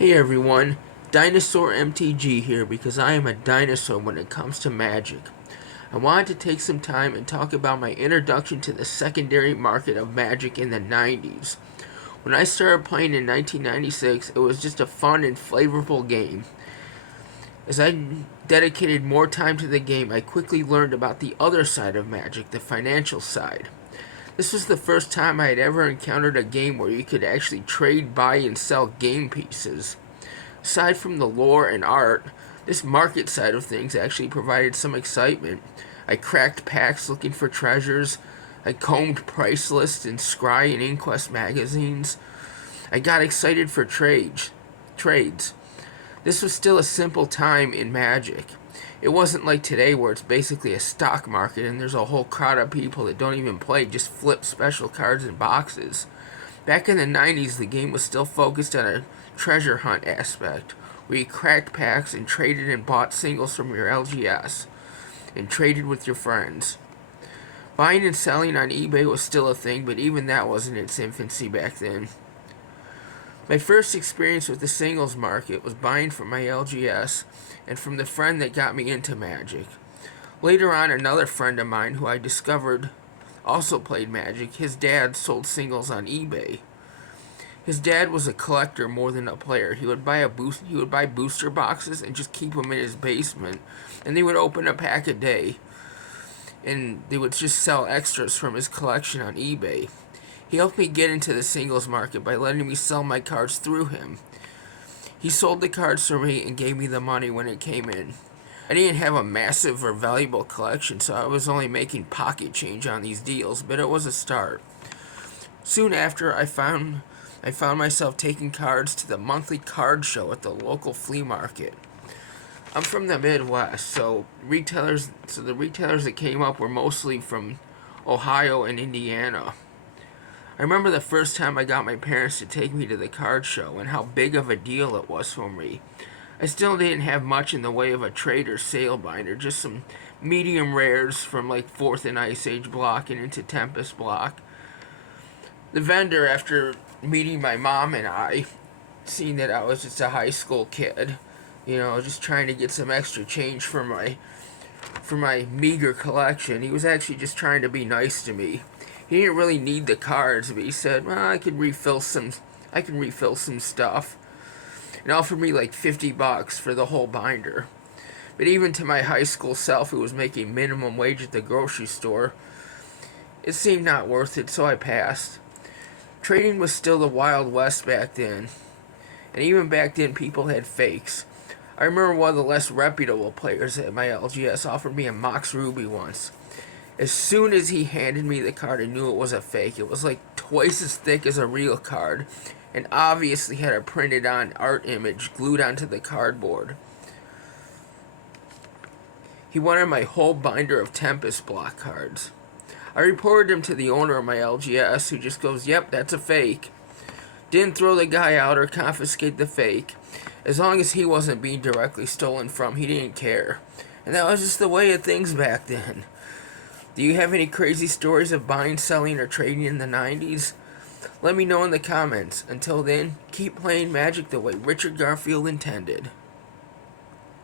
Hey everyone, Dinosaur MTG here because I am a dinosaur when it comes to Magic. I wanted to take some time and talk about my introduction to the secondary market of Magic in the 90s. When I started playing in 1996, it was just a fun and flavorful game. As I dedicated more time to the game, I quickly learned about the other side of Magic, the financial side. This was the first time I had ever encountered a game where you could actually trade, buy, and sell game pieces. Aside from the lore and art, this market side of things actually provided some excitement. I cracked packs looking for treasures. I combed price lists in Scry and Inquest magazines. I got excited for trades. This was still a simple time in Magic. It wasn't like today where it's basically a stock market and there's a whole crowd of people that don't even play, just flip special cards in boxes. Back in the 90s, the game was still focused on a treasure hunt aspect, where you cracked packs and traded and bought singles from your LGS, and traded with your friends. Buying and selling on eBay was still a thing, but even that was in its infancy back then. My first experience with the singles market was buying from my LGS and from the friend that got me into Magic. Later on, another friend of mine who I discovered also played Magic. His dad sold singles on eBay. His dad was a collector more than a player. He would buy booster boxes and just keep them in his basement, and they would open a pack a day, and they would just sell extras from his collection on eBay. He helped me get into the singles market by letting me sell my cards through him. He sold the cards for me and gave me the money when it came in. I didn't have a massive or valuable collection, so I was only making pocket change on these deals, but it was a start. Soon after, I found myself taking cards to the monthly card show at the local flea market. I'm from the Midwest, so the retailers that came up were mostly from Ohio and Indiana. I remember the first time I got my parents to take me to the card show and how big of a deal it was for me. I still didn't have much in the way of a trade or sale binder, just some medium rares from like 4th and Ice Age block and into Tempest block. The vendor, after meeting my mom and I, seeing that I was just a high school kid, just trying to get some extra change for my meager collection, he was actually just trying to be nice to me. He didn't really need the cards, but he said, "Well, I can refill some stuff," and offered me like $50 for the whole binder. But even to my high school self, who was making minimum wage at the grocery store, it seemed not worth it, so I passed. Trading was still the Wild West back then, and even back then people had fakes. I remember one of the less reputable players at my LGS offered me a Mox Ruby once. As soon as he handed me the card, I knew it was a fake. It was like twice as thick as a real card, and obviously had a printed on art image glued onto the cardboard. He wanted my whole binder of Tempest block cards. I reported him to the owner of my LGS, who just goes, "Yep, that's a fake." Didn't throw the guy out or confiscate the fake. As long as he wasn't being directly stolen from, he didn't care. And that was just the way of things back then. Do you have any crazy stories of buying, selling, or trading in the 90s? Let me know in the comments. Until then, keep playing Magic the way Richard Garfield intended.